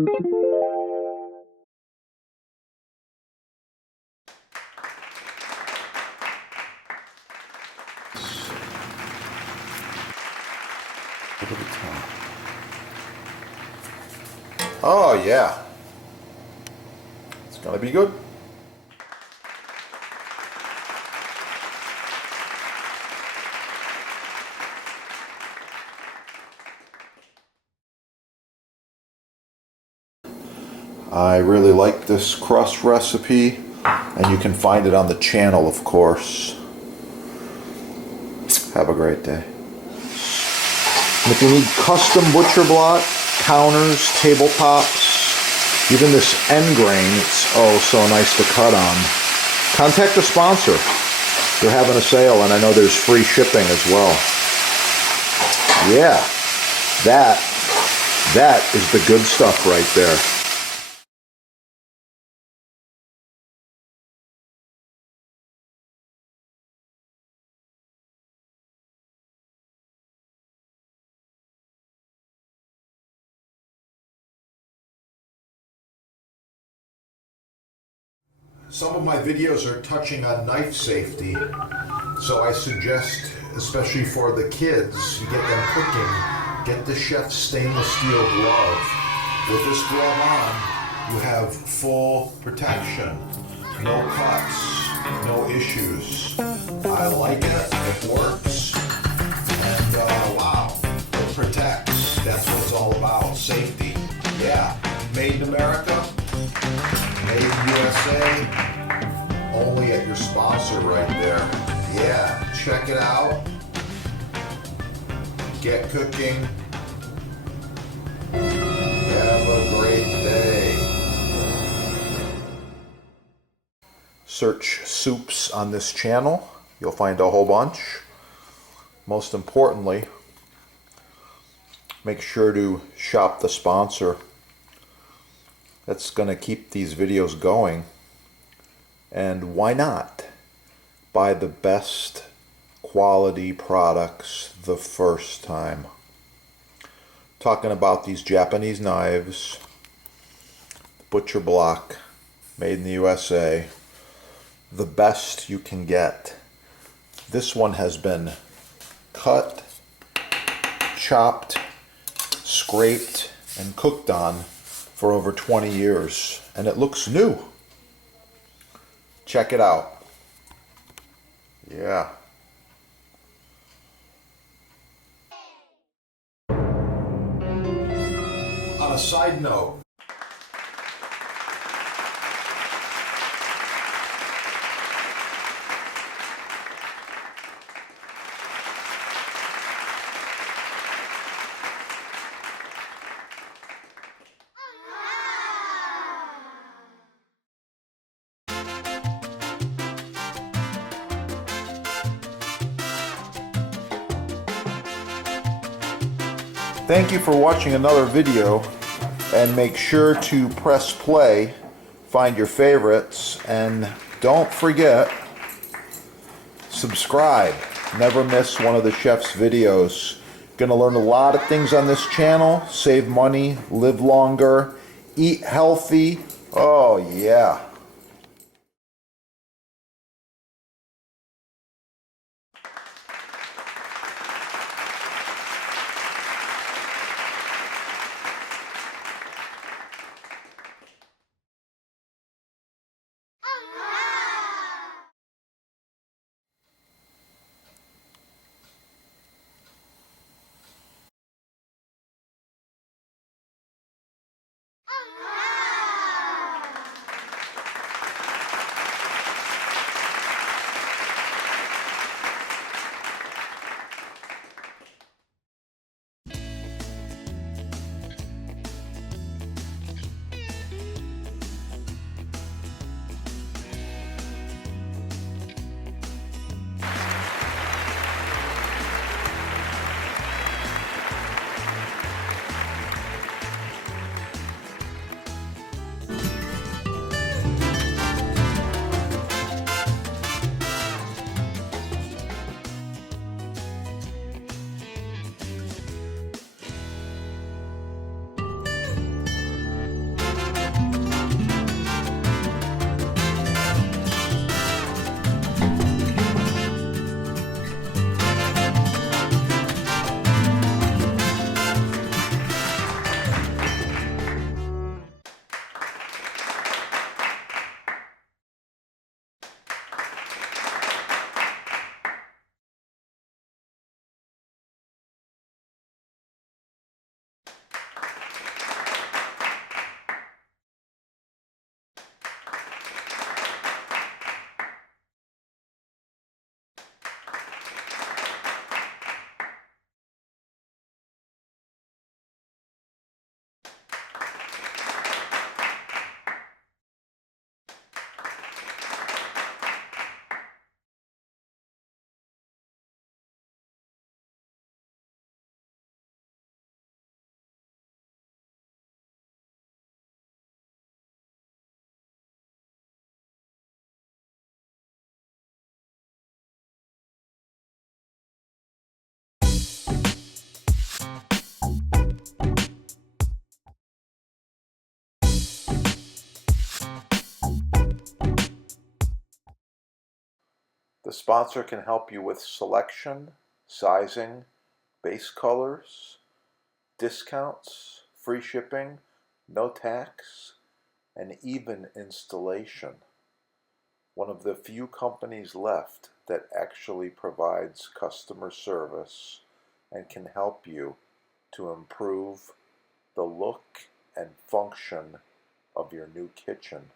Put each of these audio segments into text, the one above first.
Over the top. Oh yeah, it's gonna be good. I really like this crust recipe, and you can find it on the channel, of course. Have a great day. And if you need custom butcher block, counters, tabletops, even this end grain, it's oh so nice to cut on, contact the sponsor. They're having a sale, and I know there's free shipping as well. Yeah, that is the good stuff right there. Some of my videos are touching on knife safety, so I suggest, especially for the kids, you get them cooking, get the chef's stainless steel glove. With this glove on, you have full protection, no cuts, no issues. I like it, it works, and wow, it protects. That's what it's all about, safety. Yeah, made in America, made in USA, only at your sponsor right there. Yeah, check it out. Get cooking. Have a great day. Search soups on this channel. You'll find a whole bunch. Most importantly, make sure to shop the sponsor. That's going to keep these videos going. And why not buy the best quality products the first time? Talking about these Japanese knives, butcher block, made in the USA, the best you can get. This one has been cut, chopped, scraped, and cooked on for over 20 years, and it looks new. Check it out. Yeah. On a side note, thank you for watching another video, and make sure to press play, find your favorites, and don't forget, subscribe. Never miss one of the chef's videos. Gonna learn a lot of things on this channel, save money, live longer, eat healthy. Oh yeah. The sponsor can help you with selection, sizing, base colors, discounts, free shipping, no tax, and even installation. One of the few companies left that actually provides customer service and can help you to improve the look and function of your new kitchen.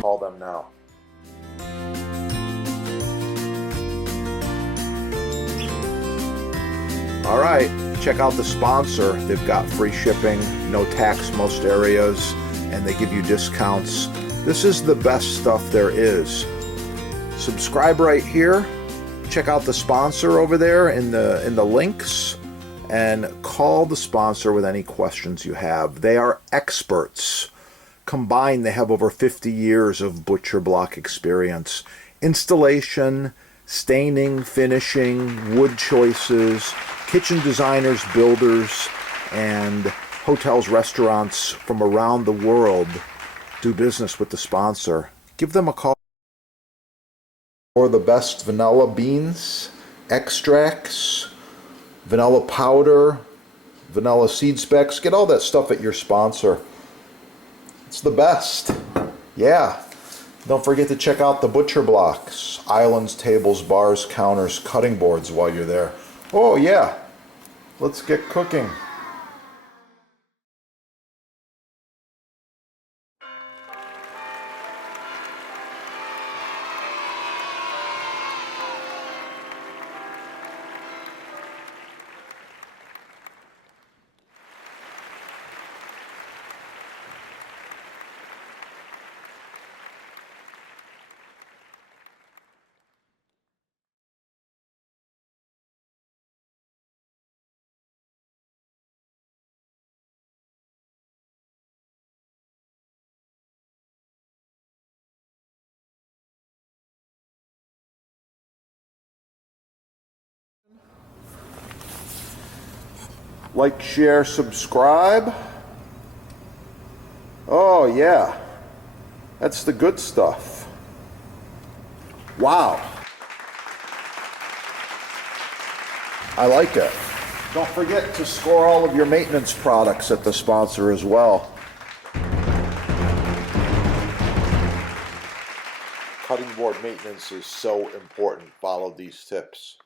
Call them now. All right, check out the sponsor. They've got free shipping, no tax most areas, and they give you discounts. This is the best stuff there is. Subscribe right here. Check out the sponsor over there in the links, and call the sponsor with any questions you have. They are experts. Combined, they have over 50 years of butcher block experience. Installation, staining, finishing, wood choices, kitchen designers, builders, and hotels, restaurants from around the world do business with the sponsor. Give them a call. For the best vanilla beans, extracts, vanilla powder, vanilla seed specks, get all that stuff at your sponsor. It's the best. Yeah. Don't forget to check out the butcher blocks, islands, tables, bars, counters, cutting boards while you're there. Oh yeah, let's get cooking. Like, share, subscribe. Oh yeah, that's the good stuff. Wow. I like it. Don't forget to score all of your maintenance products at the sponsor as well. Cutting board maintenance is so important. Follow these tips.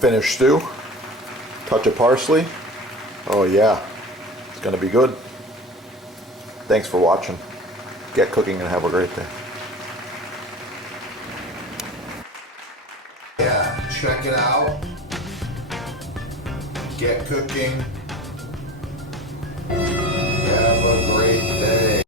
Finished stew, touch of parsley. Oh yeah, it's gonna be good. Thanks for watching. Get cooking and have a great day. Yeah, check it out. Get cooking. Have a great day.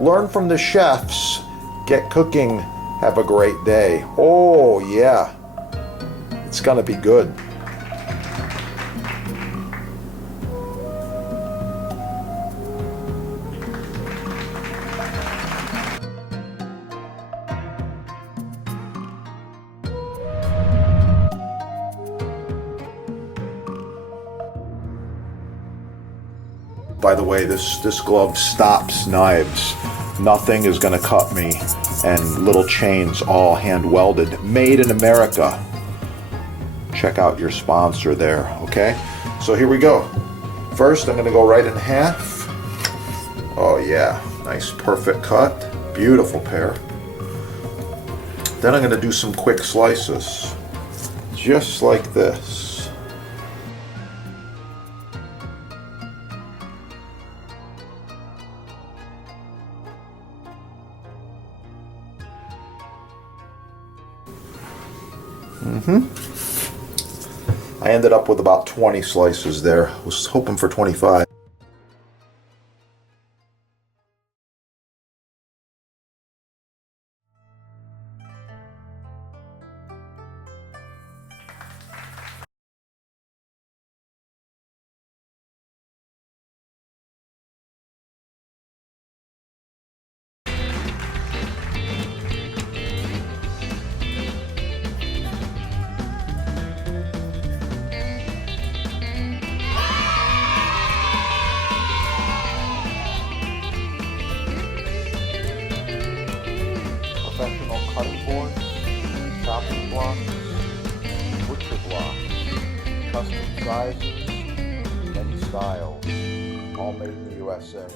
Learn from the chefs. Get cooking. Have a great day. Oh yeah, it's gonna be good. By the way, this glove stops knives. Nothing is going to cut me. And little chains, all hand welded, made in America. Check out your sponsor there, okay? So here we go. First, I'm going to go right in half. Oh yeah, nice perfect cut. Beautiful pair. Then I'm going to do some quick slices. Just like this. I ended up with about 20 slices there. I was hoping for 25. Professional cutting boards, chopping blocks, butcher blocks, custom sizes, many styles, all made in the USA.